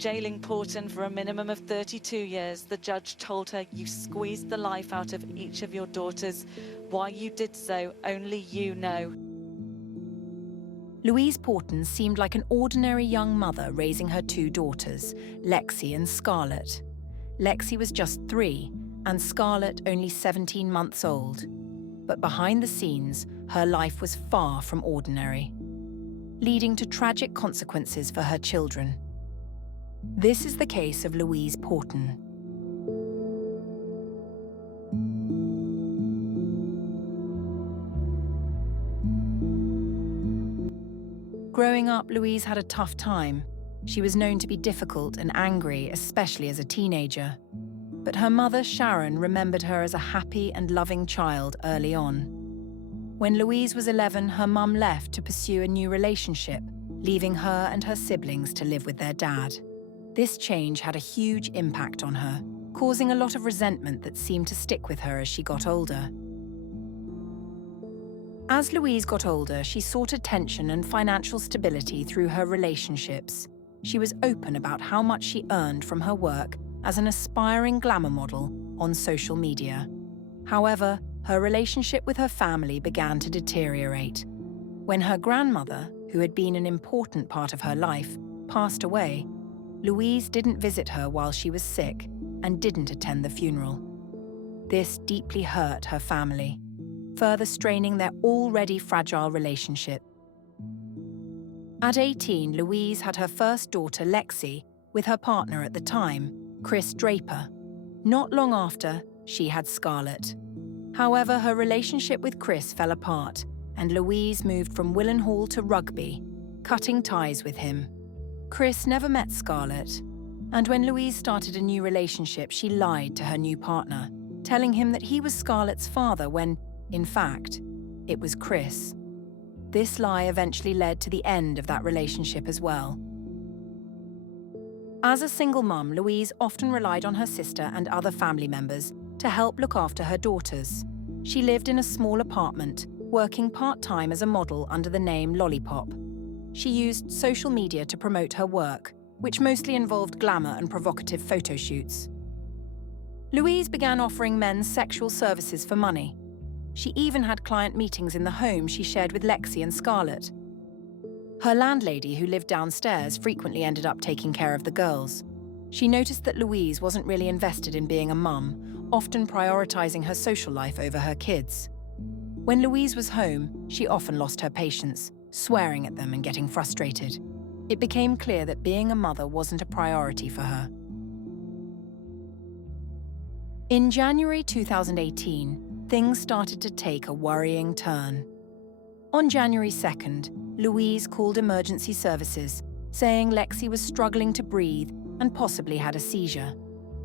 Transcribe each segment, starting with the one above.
jailing Porton for a minimum of 32 years, the judge told her, "You squeezed the life out of each of your daughters. Why you did so, only you know." Louise Porton seemed like an ordinary young mother raising her two daughters, Lexi and Scarlett. Lexi was just 3, and Scarlett only 17 months old. But behind the scenes, her life was far from ordinary, leading to tragic consequences for her children. This is the case of Louise Porton. Growing up, Louise had a tough time. She was known to be difficult and angry, especially as a teenager. But her mother, Sharon, remembered her as a happy and loving child early on. When Louise was 11, her mum left to pursue a new relationship, leaving her and her siblings to live with their dad. This change had a huge impact on her, causing a lot of resentment that seemed to stick with her as she got older. As Louise got older, she sought attention and financial stability through her relationships. She was open about how much she earned from her work as an aspiring glamour model on social media. However, her relationship with her family began to deteriorate. When her grandmother, who had been an important part of her life, passed away, Louise didn't visit her while she was sick and didn't attend the funeral. This deeply hurt her family, further straining their already fragile relationship. At 18, Louise had her first daughter, Lexi, with her partner at the time, Chris Draper. Not long after, she had Scarlett. However, her relationship with Chris fell apart, and Louise moved from Willenhall to Rugby, cutting ties with him. Chris never met Scarlett, and when Louise started a new relationship, she lied to her new partner, telling him that he was Scarlett's father when, in fact, it was Chris. This lie eventually led to the end of that relationship as well. As a single mum, Louise often relied on her sister and other family members to help look after her daughters. She lived in a small apartment, working part-time as a model under the name Lollipop. She used social media to promote her work, which mostly involved glamour and provocative photo shoots. Louise began offering men sexual services for money. She even had client meetings in the home she shared with Lexi and Scarlett. Her landlady, who lived downstairs, frequently ended up taking care of the girls. She noticed that Louise wasn't really invested in being a mum, often prioritizing her social life over her kids. When Louise was home, she often lost her patience, swearing at them and getting frustrated. It became clear that being a mother wasn't a priority for her. In January 2018, things started to take a worrying turn. On January 2nd, Louise called emergency services, saying Lexi was struggling to breathe and possibly had a seizure.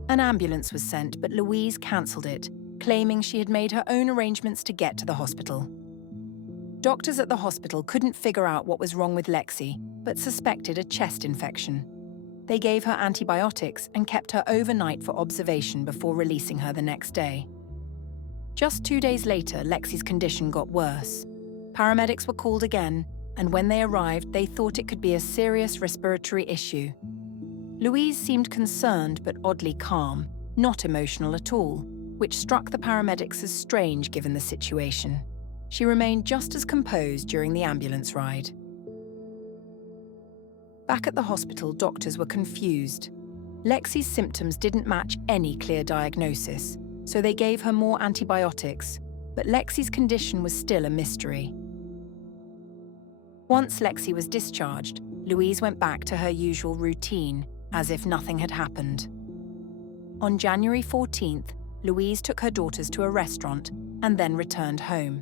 An ambulance was sent, but Louise cancelled it, claiming she had made her own arrangements to get to the hospital. Doctors at the hospital couldn't figure out what was wrong with Lexi, but suspected a chest infection. They gave her antibiotics and kept her overnight for observation before releasing her the next day. Just 2 days later, Lexi's condition got worse. Paramedics were called again, and when they arrived, they thought it could be a serious respiratory issue. Louise seemed concerned but oddly calm, not emotional at all, which struck the paramedics as strange given the situation. She remained just as composed during the ambulance ride. Back at the hospital, doctors were confused. Lexi's symptoms didn't match any clear diagnosis, so they gave her more antibiotics, but Lexi's condition was still a mystery. Once Lexi was discharged, Louise went back to her usual routine, as if nothing had happened. On January 14th, Louise took her daughters to a restaurant and then returned home.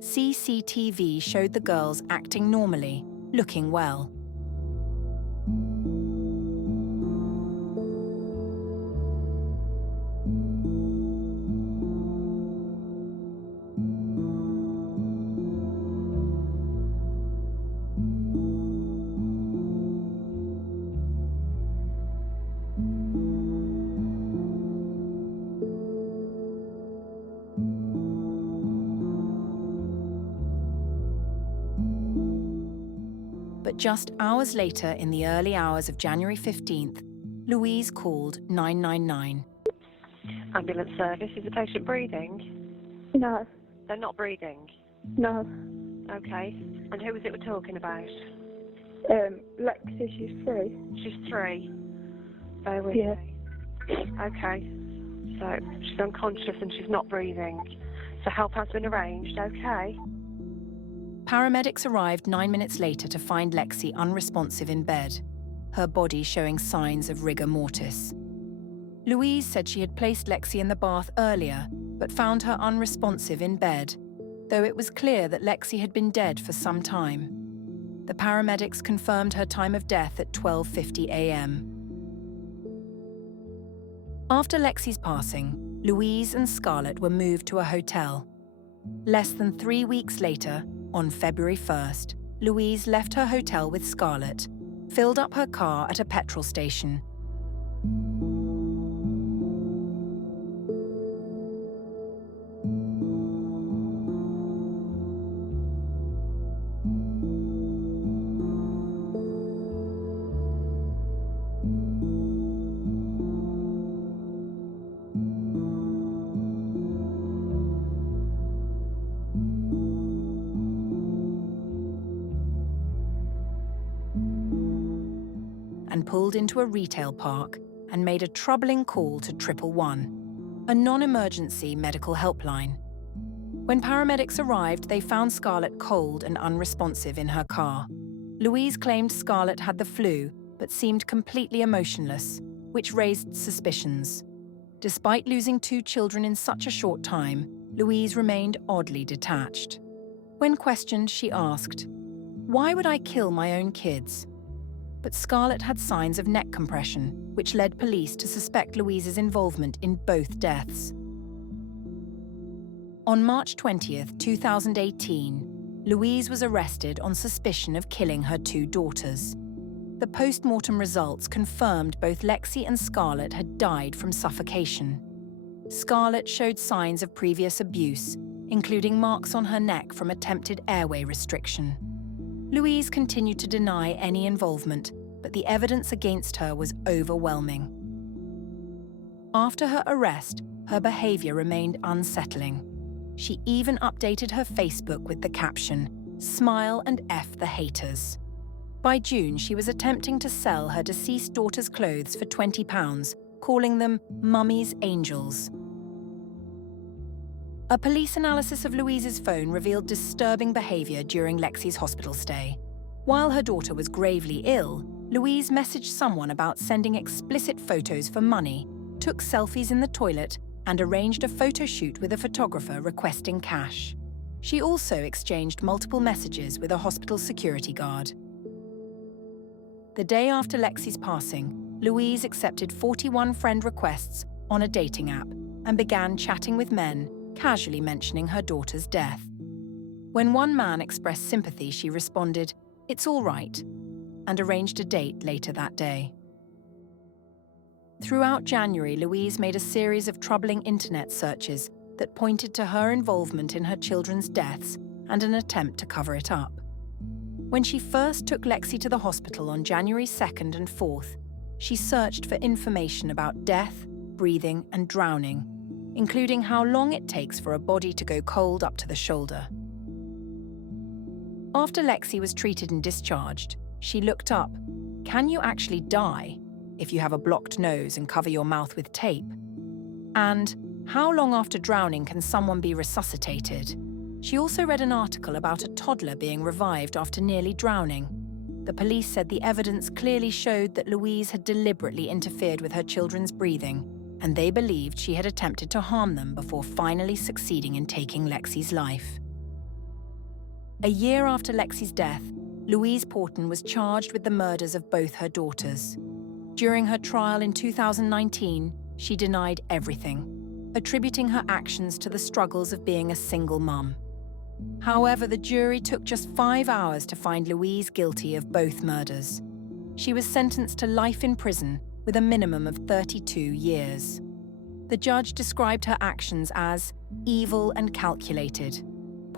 CCTV showed the girls acting normally, looking well. But just hours later, in the early hours of January 15th, Louise called 999. Ambulance service, is the patient breathing? No, They're not breathing? no. Okay. And who was it we're talking about? Lexi, she's 3. She's 3. Bear with Yeah. me. Okay. So she's unconscious and she's not breathing. So help has been arranged, okay? Paramedics arrived 9 minutes later to find Lexi unresponsive in bed, her body showing signs of rigor mortis. Louise said she had placed Lexi in the bath earlier, but found her unresponsive in bed, though it was clear that Lexi had been dead for some time. The paramedics confirmed her time of death at 12:50 a.m. After Lexi's passing, Louise and Scarlett were moved to a hotel. Less than 3 weeks later, on February 1st, Louise left her hotel with Scarlett, filled up her car at a petrol station. And pulled into a retail park and made a troubling call to 111, a non-emergency medical helpline. When paramedics arrived, they found Scarlett cold and unresponsive in her car. Louise claimed Scarlett had the flu, but seemed completely emotionless, which raised suspicions. Despite losing 2 children in such a short time, Louise remained oddly detached. When questioned, she asked, "Why would I kill my own kids?" But Scarlett had signs of neck compression, which led police to suspect Louise's involvement in both deaths. On March 20th, 2018, Louise was arrested on suspicion of killing her 2 daughters. The post-mortem results confirmed both Lexi and Scarlett had died from suffocation. Scarlett showed signs of previous abuse, including marks on her neck from attempted airway restriction. Louise continued to deny any involvement, but the evidence against her was overwhelming. After her arrest, her behavior remained unsettling. She even updated her Facebook with the caption, "Smile and F the haters." By June, she was attempting to sell her deceased daughter's clothes for £20, calling them Mummy's Angels. A police analysis of Louise's phone revealed disturbing behavior during Lexi's hospital stay. While her daughter was gravely ill, Louise messaged someone about sending explicit photos for money, took selfies in the toilet, and arranged a photo shoot with a photographer requesting cash. She also exchanged multiple messages with a hospital security guard. The day after Lexi's passing, Louise accepted 41 friend requests on a dating app and began chatting with men, casually mentioning her daughter's death. When one man expressed sympathy, she responded, "It's all right," and arranged a date later that day. Throughout January, Louise made a series of troubling internet searches that pointed to her involvement in her children's deaths and an attempt to cover it up. When she first took Lexi to the hospital on January 2nd and 4th, she searched for information about death, breathing, and drowning, including how long it takes for a body to go cold up to the shoulder. After Lexi was treated and discharged, she looked up, "Can you actually die if you have a blocked nose and cover your mouth with tape?" And "How long after drowning can someone be resuscitated?" She also read an article about a toddler being revived after nearly drowning. The police said the evidence clearly showed that Louise had deliberately interfered with her children's breathing, and they believed she had attempted to harm them before finally succeeding in taking Lexi's life. A year after Lexi's death, Louise Porton was charged with the murders of both her daughters. During her trial in 2019, she denied everything, attributing her actions to the struggles of being a single mum. However, the jury took just 5 hours to find Louise guilty of both murders. She was sentenced to life in prison with a minimum of 32 years. The judge described her actions as evil and calculated,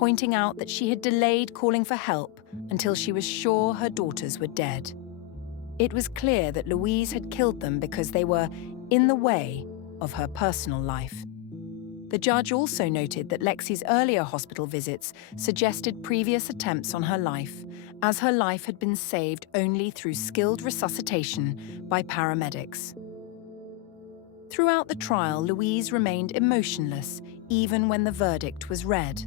pointing out that she had delayed calling for help until she was sure her daughters were dead. It was clear that Louise had killed them because they were in the way of her personal life. The judge also noted that Lexi's earlier hospital visits suggested previous attempts on her life, as her life had been saved only through skilled resuscitation by paramedics. Throughout the trial, Louise remained emotionless, even when the verdict was read.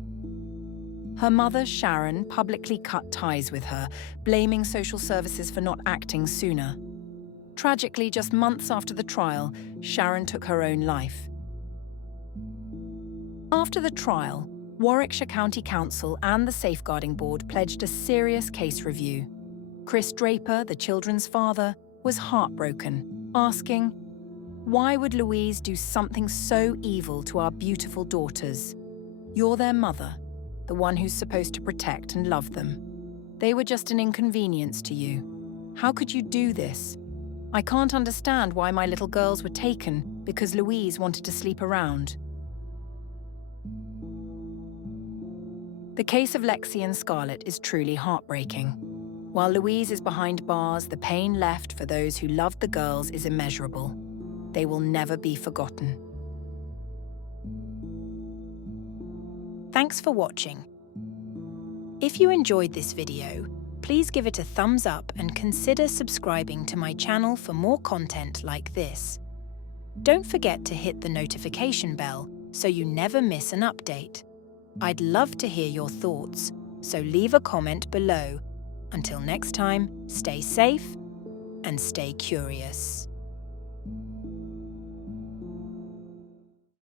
Her mother, Sharon, publicly cut ties with her, blaming social services for not acting sooner. Tragically, just months after the trial, Sharon took her own life. After the trial, Warwickshire County Council and the Safeguarding Board pledged a serious case review. Chris Draper, the children's father, was heartbroken, asking, "Why would Louise do something so evil to our beautiful daughters? You're their mother, the one who's supposed to protect and love them. They were just an inconvenience to you. How could you do this? I can't understand why my little girls were taken because Louise wanted to sleep around." The case of Lexi and Scarlett is truly heartbreaking. While Louise is behind bars, the pain left for those who loved the girls is immeasurable. They will never be forgotten. Thanks for watching. If you enjoyed this video, please give it a thumbs up and consider subscribing to my channel for more content like this. Don't forget to hit the notification bell so you never miss an update. I'd love to hear your thoughts, so leave a comment below. Until next time, stay safe and stay curious.